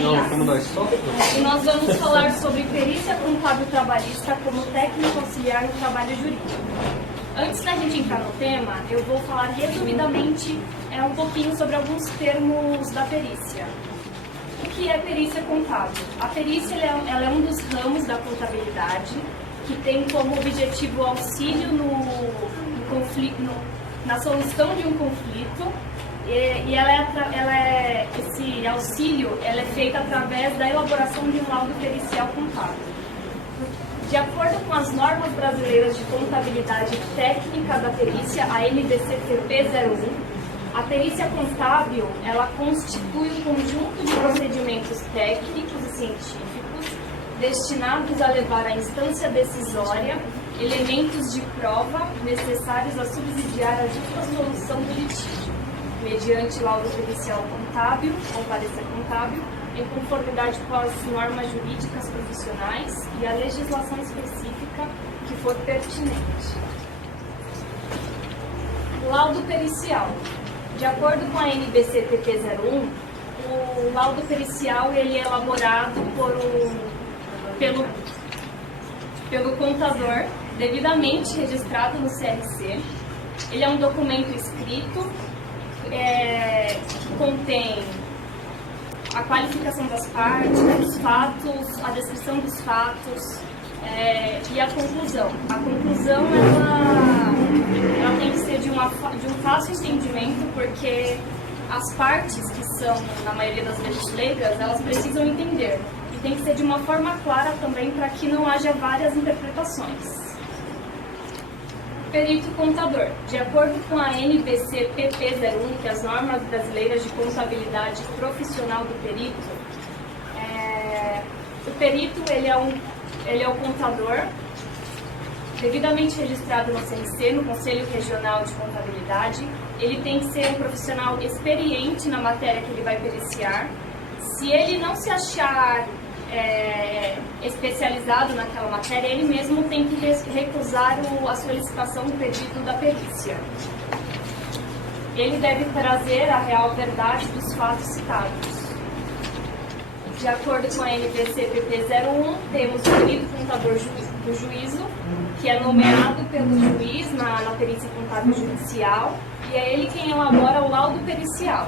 E nós vamos falar sobre perícia contábil trabalhista como técnico auxiliar no trabalho jurídico. Antes da gente entrar no tema, eu vou falar resumidamente um pouquinho sobre alguns termos da perícia. O que é perícia contábil? A perícia ela é um dos ramos da contabilidade que tem como objetivo auxílio na solução de um conflito, e esse auxílio é feito através da elaboração de um laudo pericial contábil. De acordo com as normas brasileiras de contabilidade técnica da perícia, a NBCTP 01, a perícia contábil ela constitui um conjunto de procedimentos técnicos e científicos destinados a levar à instância decisória elementos de prova necessários a subsidiar a justa solução do litígio, mediante laudo pericial contábil ou parecer contábil, em conformidade com as normas jurídicas profissionais e a legislação específica que for pertinente. Laudo pericial. De acordo com a NBCTP 01, o laudo pericial ele é elaborado pelo contador, devidamente registrado no CRC. Ele é um documento escrito que contém a qualificação das partes, os fatos, a descrição dos fatos e a conclusão. A conclusão ela tem que ser de um fácil entendimento, porque as partes, que são, na maioria das vezes, leigas, elas precisam entender. E tem que ser de uma forma clara também, para que não haja várias interpretações. Perito contador. De acordo com a NBCPP 01, que é as normas brasileiras de contabilidade profissional do perito, o perito ele é o contador, devidamente registrado no CRC, no Conselho Regional de Contabilidade. Ele tem que ser um profissional experiente na matéria que ele vai periciar. Se ele não se achar especializado naquela matéria, ele mesmo tem que recusar a solicitação do pedido da perícia. Ele deve trazer a real verdade dos fatos citados. De acordo com a NBCPP 01, temos o perito contador do juízo, que é nomeado pelo juiz na perícia contábil judicial, e é ele quem elabora o laudo pericial.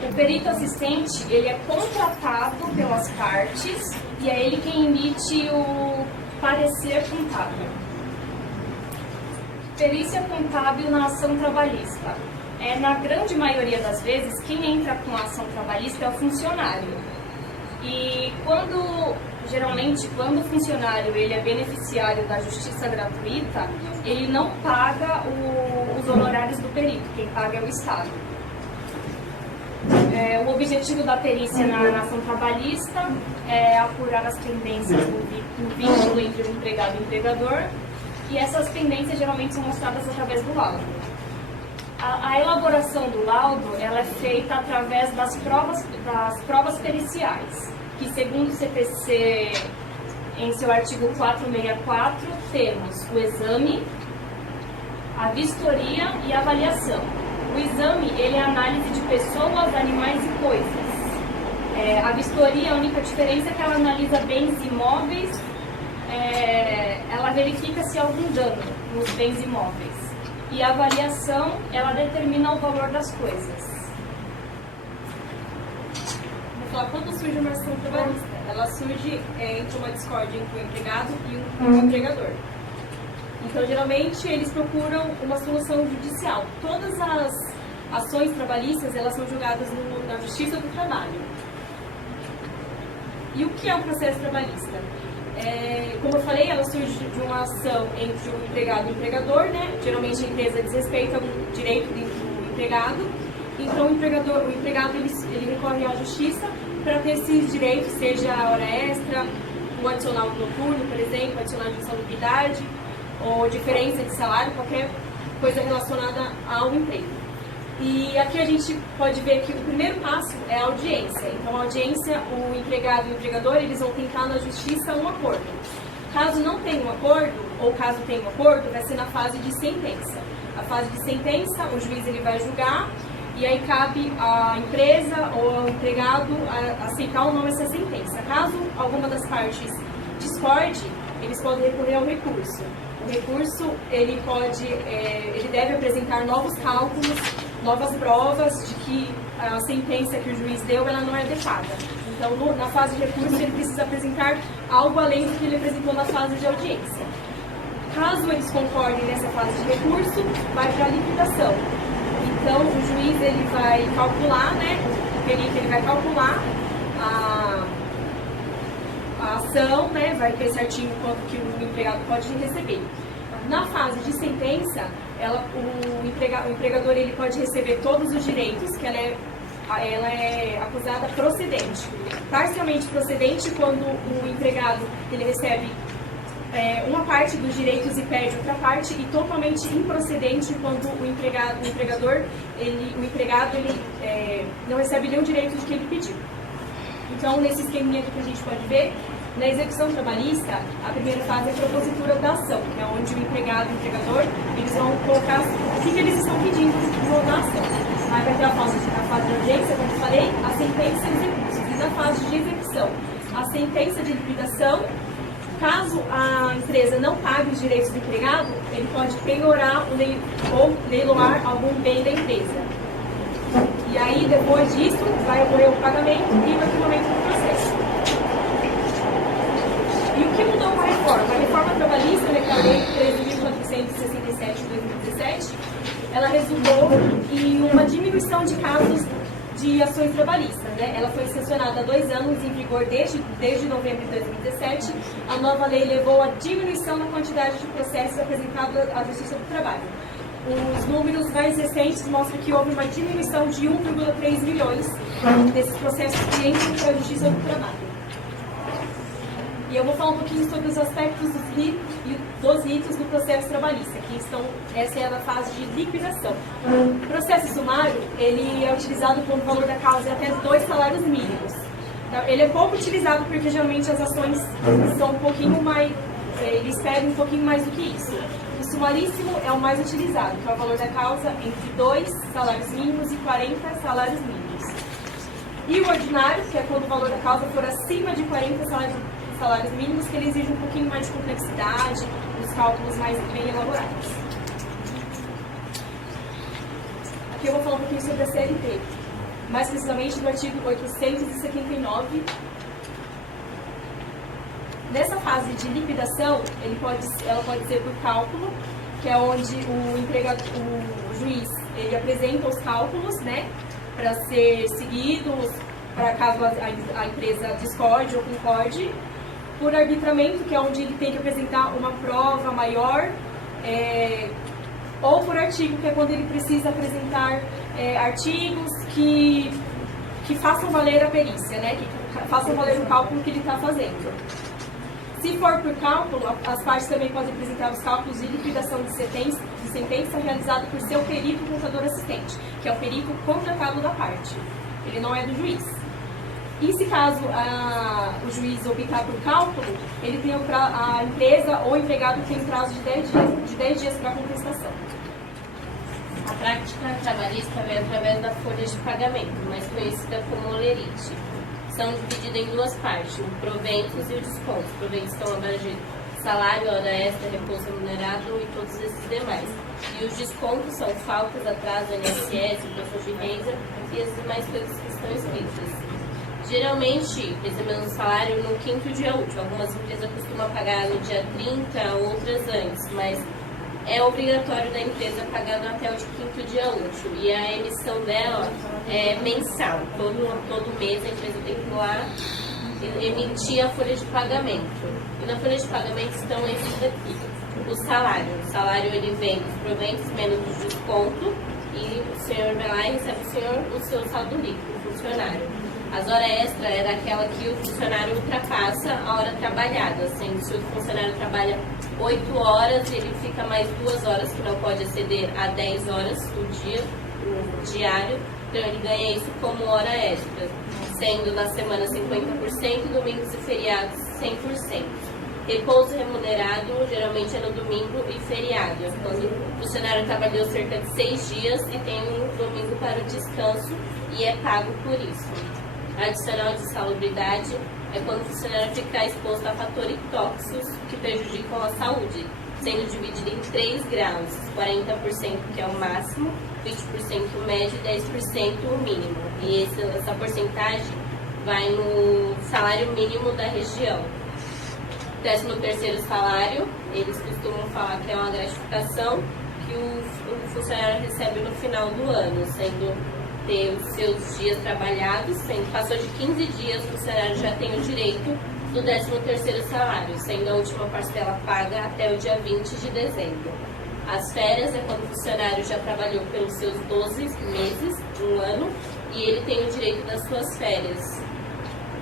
O perito assistente, ele é contratado pelas partes e é ele quem emite o parecer contábil. Perícia contábil na ação trabalhista. Na grande maioria das vezes, quem entra com a ação trabalhista é o funcionário. E geralmente, quando o funcionário ele é beneficiário da justiça gratuita, ele não paga os honorários do perito, quem paga é o Estado. O objetivo da perícia na ação trabalhista é apurar as pendências no vínculo entre o empregado e o empregador, e essas pendências geralmente são mostradas através do laudo. A elaboração do laudo ela é feita através das provas periciais, que segundo o CPC, em seu artigo 464, temos o exame, a vistoria e a avaliação. O exame ele é a análise de pessoas, animais e coisas. A vistoria, a única diferença é que ela analisa bens imóveis, ela verifica se há algum dano nos bens imóveis. E a avaliação, ela determina o valor das coisas. Vou falar, quando surge uma ação trabalhista, ela surge entre uma discórdia entre o empregado e o empregador. Então, geralmente, eles procuram uma solução judicial. Todas as ações trabalhistas, elas são julgadas na Justiça do Trabalho. E o que é o processo trabalhista? Como eu falei, ela surge de uma ação entre o empregado e o empregador, né? Geralmente, a empresa desrespeita o direito do empregado. Então, o empregado ele recorre à Justiça para ter esses direitos, seja a hora extra, o adicional noturno, por exemplo, adicional de insalubridade, ou diferença de salário, qualquer coisa relacionada ao emprego. E aqui a gente pode ver que o primeiro passo é a audiência. Então, a audiência, o empregado e o empregador, eles vão tentar na justiça um acordo. Caso não tenha um acordo, ou caso tenha um acordo, vai ser na fase de sentença. A fase de sentença, o juiz ele vai julgar e aí cabe à empresa ou ao empregado aceitar ou não essa sentença. Caso alguma das partes discorde, eles podem recorrer ao recurso. O recurso, ele deve apresentar novos cálculos, novas provas de que a sentença que o juiz deu, ela não é adequada. Então, na fase de recurso, ele precisa apresentar algo além do que ele apresentou na fase de audiência. Caso eles concordem nessa fase de recurso, vai para a liquidação. Então, o juiz, ele vai calcular, né, o perito, ele vai calcular a ação, né, vai ter certinho quanto que o empregado pode receber. Na fase de sentença, o empregador ele pode receber todos os direitos, que ela é acusada procedente. Parcialmente procedente quando o empregado ele recebe uma parte dos direitos e perde outra parte, e totalmente improcedente quando o empregado não recebe nenhum direito de que ele pediu. Então, nesse esqueminha que a gente pode ver, na execução trabalhista, a primeira fase é a propositura da ação, que é onde o empregado e o empregador eles vão colocar o que eles estão pedindo na ação. Aí vai ter a fase de audiência, como eu falei, a sentença e os recursos. E na fase de execução, a sentença de liquidação. Caso a empresa não pague os direitos do empregado, ele pode penhorar ou leiloar algum bem da empresa. E aí, depois disso, vai ocorrer o pagamento e o arquivamento do processo. E o que mudou com a reforma? A reforma trabalhista, que é a Lei 13.467 de 2017, ela resultou em uma diminuição de casos de ações trabalhistas, né? Ela foi sancionada há 2 anos, em vigor desde novembro de 2017. A nova lei levou à diminuição na quantidade de processos apresentados à Justiça do Trabalho. Os números mais recentes mostram que houve uma diminuição de 1,3 milhões desses processos que entram para a Justiça do Trabalho. E eu vou falar um pouquinho sobre os aspectos dos ritos do processo trabalhista, essa é a fase de liquidação. O processo sumário, ele é utilizado quando o valor da causa é até 2 salários mínimos. Então, ele é pouco utilizado porque geralmente as ações são um pouquinho mais, eles pedem um pouquinho mais do que isso. O sumaríssimo é o mais utilizado, que é o valor da causa entre 2 salários mínimos e 40 salários mínimos. E o ordinário, que é quando o valor da causa for acima de 40 salários mínimos, que ele exige um pouquinho mais de complexidade, os cálculos mais bem elaborados. Aqui eu vou falar um pouquinho sobre a CLT, mais precisamente do artigo 879. Nessa fase de liquidação, ela pode ser por cálculo, que é onde o juiz ele apresenta os cálculos, né, para ser seguidos, para caso a empresa discorde ou concorde. Por arbitramento, que é onde ele tem que apresentar uma prova maior, ou por artigo, que é quando ele precisa apresentar artigos que façam valer a perícia, né? Que façam valer o cálculo que ele está fazendo. Se for por cálculo, as partes também podem apresentar os cálculos de liquidação de sentença realizado por seu perito contador assistente, que é o perito contratado da parte. Ele não é do juiz. E se caso o juiz optar por cálculo, ele tem a empresa ou o empregado tem prazo de 10 dias para contestação. A prática trabalhista vem através da folha de pagamento, mais conhecida como olerite. São divididas em 2 partes, o proventos e o desconto. Os proventos estão abrangendo salário, hora extra, repouso remunerado e todos esses demais. E os descontos são faltas, atraso, INSS, imposto de renda e as demais coisas que estão escritas. Geralmente, recebemos o salário no 5º dia útil. Algumas empresas costumam pagar no dia 30, outras antes, mas é obrigatório da empresa pagar até o 5º dia útil. E a emissão dela é mensal. Todo mês a empresa tem que ir lá emitir a folha de pagamento. E na folha de pagamento estão esses daqui. O salário ele vem dos proventos menos do desconto, e o senhor vai lá e recebe o seu saldo líquido, o funcionário. As horas extras era aquela que o funcionário ultrapassa a hora trabalhada, sendo se o funcionário trabalha 8 horas, ele fica mais 2 horas, que não pode exceder a 10 horas do dia, o diário, então ele ganha isso como hora extra, sendo na semana 50%, domingos e feriados 100%. Repouso remunerado geralmente é no domingo e feriado, é quando o funcionário trabalhou cerca de 6 dias e tem um domingo para o descanso e é pago por isso. Adicional de salubridade é quando o funcionário fica exposto a fatores tóxicos que prejudicam a saúde, sendo dividido em 3 graus, 40% que é o máximo, 20% o médio e 10% o mínimo. E essa porcentagem vai no salário mínimo da região. 13º salário, eles costumam falar que é uma gratificação que o funcionário recebe no final do ano, sendo ter os seus dias trabalhados, sendo passou de 15 dias, o funcionário já tem o direito do 13º salário, sendo a última parcela paga até o dia 20 de dezembro. As férias é quando o funcionário já trabalhou pelos seus 12 meses, um ano, e ele tem o direito das suas férias.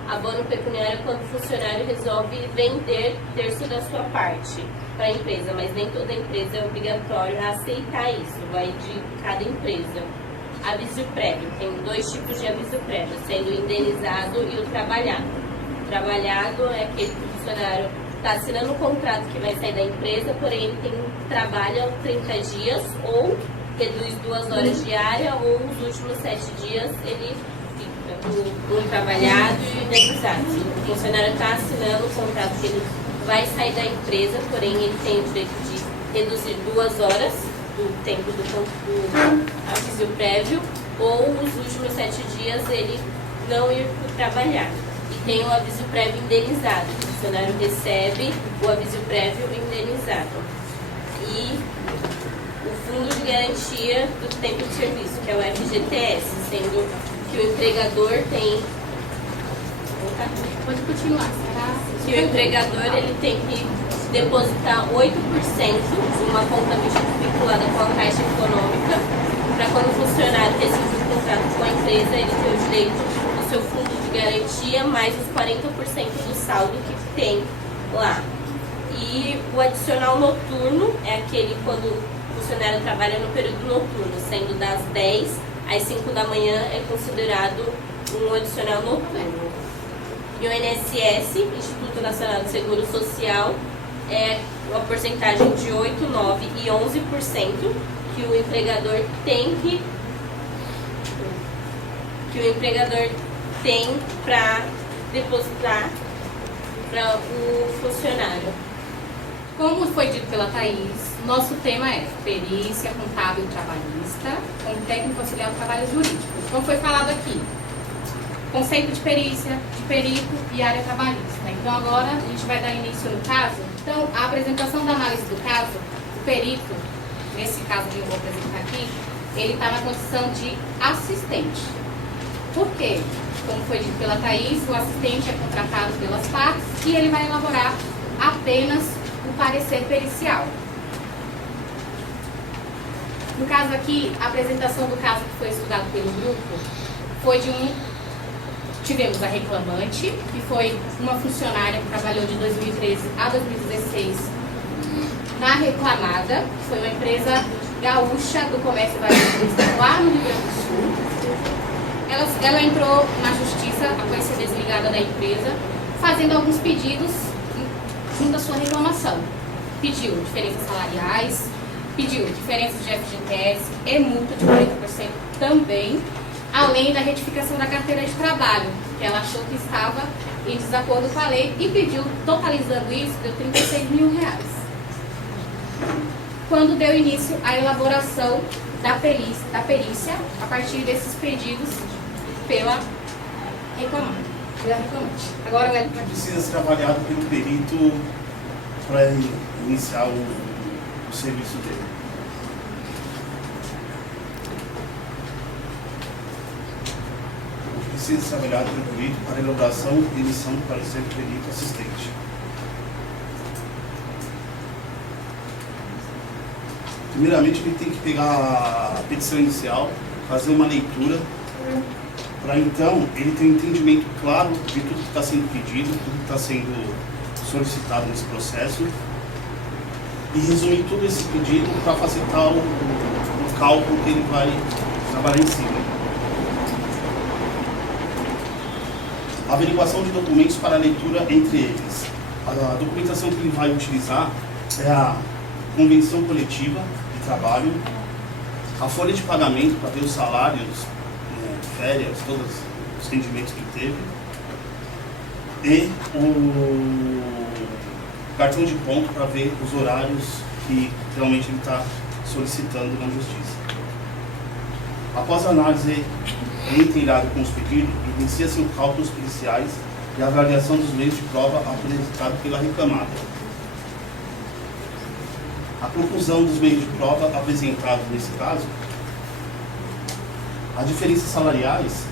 Abono pecuniário é quando o funcionário resolve vender terço da sua parte para a empresa, mas nem toda empresa é obrigatório a aceitar isso, vai de cada empresa. Aviso prévio, tem 2 tipos de aviso prévio, sendo o indenizado e o trabalhado. O trabalhado é aquele que o funcionário está assinando um contrato que vai sair da empresa, porém ele trabalha 30 dias ou reduz 2 horas diárias ou os últimos 7 dias ele um trabalhado e indenizado. O funcionário está assinando um contrato que ele vai sair da empresa, porém ele tem o direito de reduzir 2 horas do tempo do aviso prévio ou os últimos 7 dias ele não ir trabalhar. E tem o aviso prévio indenizado. O funcionário recebe o aviso prévio indenizado. E o fundo de garantia do tempo de serviço, que é o FGTS, sendo que o empregador tem... Pode continuar. Que o empregador ele tem que depositar 8% em uma conta vinculada com a Caixa Econômica, para quando o funcionário rescindir o contrato com a empresa, ele ter o direito do seu fundo de garantia mais os 40% do saldo que tem lá. E o adicional noturno é aquele quando o funcionário trabalha no período noturno, sendo das 10 às 5 da manhã é considerado um adicional noturno. E o INSS, Instituto Nacional de Seguro Social, é uma porcentagem de 8, 9 e 11% que o empregador tem para depositar para o funcionário. Como foi dito pela Thaís, nosso tema é perícia contábil trabalhista com técnico auxiliar do trabalho jurídico. Como foi falado aqui, conceito de perícia, de perito e área trabalhista. Então agora a gente vai dar início no caso. Então a apresentação da análise do caso, o perito, nesse caso que eu vou apresentar aqui, ele está na condição de assistente. Por quê? Como foi dito pela Thaís, o assistente é contratado pelas partes e ele vai elaborar apenas o parecer pericial. No caso aqui, a apresentação do caso que foi estudado pelo grupo foi tivemos a reclamante, que foi uma funcionária que trabalhou de 2013 a 2016 na reclamada, que foi uma empresa gaúcha do comércio varejista lá no Rio Grande do Sul. Ela entrou na justiça após ser desligada da empresa, fazendo alguns pedidos junto à sua reclamação. Pediu diferenças salariais, pediu diferenças de FGTS e multa de 40% também, além da retificação da carteira de trabalho, que ela achou que estava em desacordo com a lei e pediu, totalizando isso, deu R$36 mil. Quando deu início à elaboração da perícia a partir desses pedidos pela reclamante. Agora o precisa ser avaliado pelo perito para iniciar o serviço dele. Precisa ser avaliado pelo perito para elaboração e emissão do parecer do perito assistente. Primeiramente, ele tem que pegar a petição inicial, fazer uma leitura, para então ele ter um entendimento claro de tudo que está sendo pedido, tudo que está sendo solicitado nesse processo e resumir todo esse pedido para facilitar o cálculo que ele vai trabalhar em cima. Averiguação de documentos para leitura entre eles. A documentação que ele vai utilizar é a convenção coletiva de trabalho, a folha de pagamento para ver os salários, férias, todos os rendimentos que ele teve, e o cartão de ponto para ver os horários que realmente ele está solicitando na justiça. Após a análise inteirada com os pedidos, inicia-se o cálculo dos periciais e a avaliação dos meios de prova apresentados pela reclamada. A conclusão dos meios de prova apresentados nesse caso, as diferenças salariais,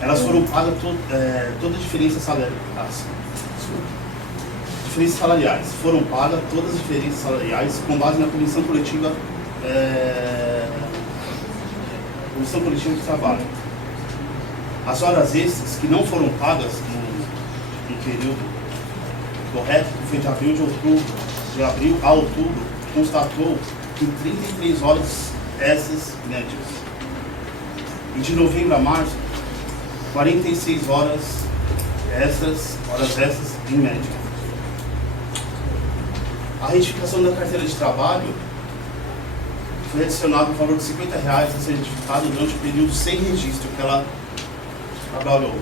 elas foram pagas, todas as diferenças salariais foram pagas, todas as diferenças salariais com base na convenção coletiva de trabalho. As horas extras que não foram pagas no período correto, que foi de abril a outubro, constatou em 33 horas extras médias. E de novembro a março, 46 horas extras em média. A retificação da carteira de trabalho foi adicionado o valor de R$50 a ser retificado durante o período sem registro que ela trabalhou.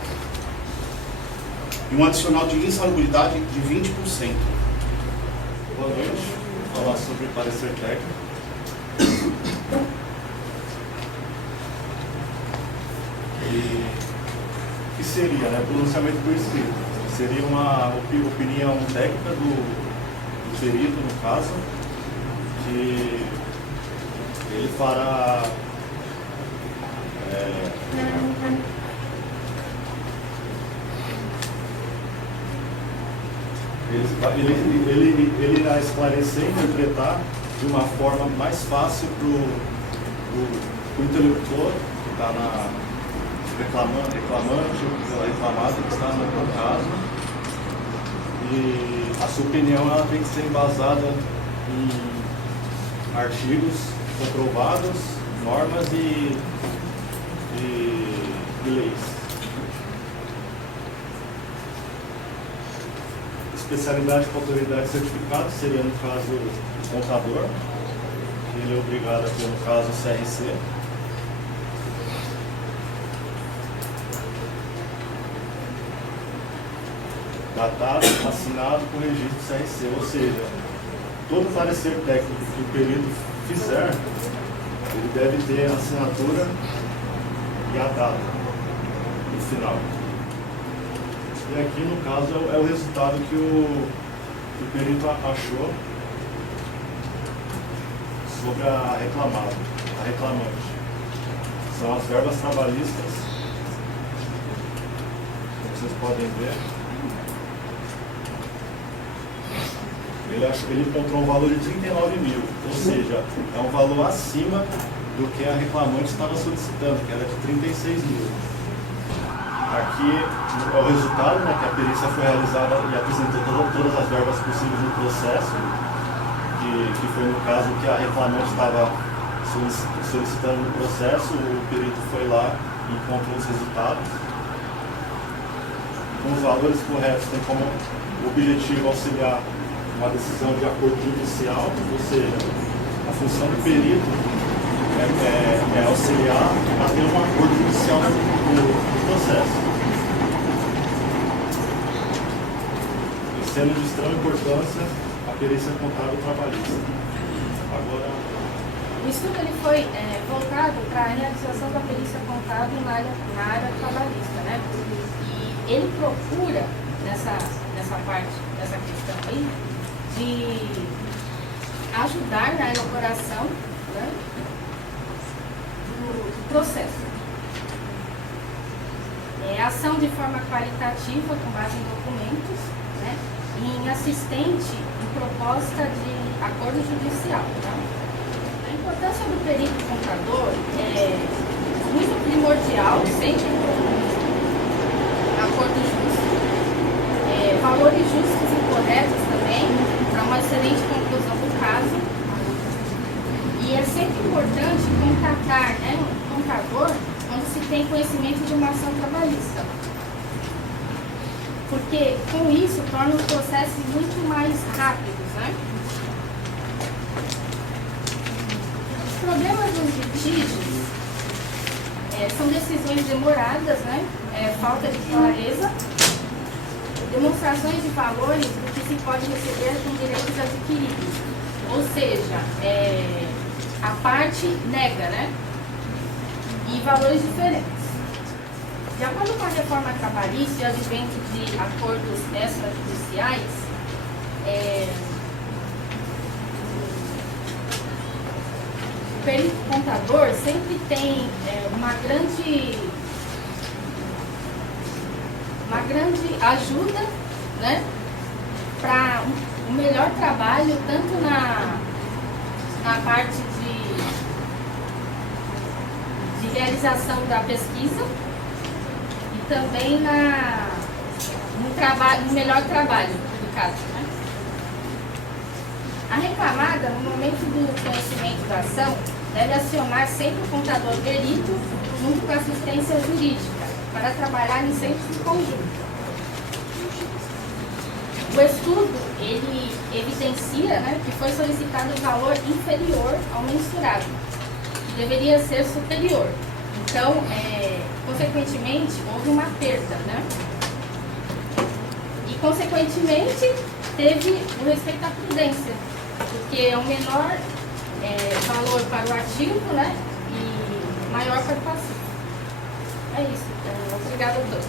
E um adicional de insalubridade de 20%. Boa noite. Vou falar sobre parecer técnico. E o que seria, né? Pronunciamento por escrito. Seria uma opinião técnica do perito, no caso, que ele fará ele irá esclarecer e interpretar de uma forma mais fácil para o interlocutor que está reclamante, pela reclamada que está no caso. E a sua opinião ela tem que ser embasada em artigos comprovados, normas e leis. Especialidade para autoridade certificada seria, no caso, o contador. Ele é obrigado a ter, no caso, o CRC. Datado, assinado com registro CRC, ou seja, todo parecer técnico que o perito fizer, ele deve ter a assinatura e a data no final. E aqui, no caso, é o resultado que o perito achou sobre a reclamante. São as verbas trabalhistas, como vocês podem ver. Ele encontrou um valor de 39 mil, ou seja, é um valor acima do que a reclamante estava solicitando, que era de 36 mil. Aqui é o resultado, né, que a perícia foi realizada e apresentou todas as verbas possíveis no processo, que foi no caso que a reclamante estava solicitando no processo. O perito foi lá e encontrou os resultados. Com os valores corretos, tem como objetivo auxiliar uma decisão de acordo judicial, ou seja, a função do perito é auxiliar a ter um acordo judicial no processo. E sendo de extrema importância a perícia contábil trabalhista. Agora, o estudo ele foi voltado para a realização da perícia contábil na área trabalhista, né? E ele procura, nessa parte, nessa questão aí, de ajudar na elaboração, né, do processo. Ação de forma qualitativa, com base em documentos, né, e em assistente em proposta de acordo judicial. Tá? A importância do perito contador é muito primordial, sempre acordo justo, valores justos e corretos também, para uma excelente conclusão do caso. E é sempre importante contratar, né, um contador quando se tem conhecimento de uma ação trabalhista. porque com isso torna os processos muito mais rápidos, né? Os problemas dos litígios são decisões demoradas, né? Falta de clareza, demonstrações de valores do que se pode receber com direitos adquiridos. Ou seja, a parte nega, né? E valores diferentes. De acordo com a reforma trabalhista e o advento de acordos extrajudiciais, o perito contador sempre tem uma grande ajuda, né, para um melhor trabalho, tanto na parte de realização da pesquisa e também no melhor trabalho do caso, né? A reclamada, no momento do conhecimento da ação, deve acionar sempre o contador perito junto com a assistência jurídica para trabalharem sempre em conjunto. O estudo, ele evidencia, né, que foi solicitado um valor inferior ao mensurado, que deveria ser superior. Então, consequentemente, houve uma perda, né? E, consequentemente, teve o respeito à prudência, porque é o menor valor para o ativo, né, e maior para o passivo. É isso. Obrigada a todos.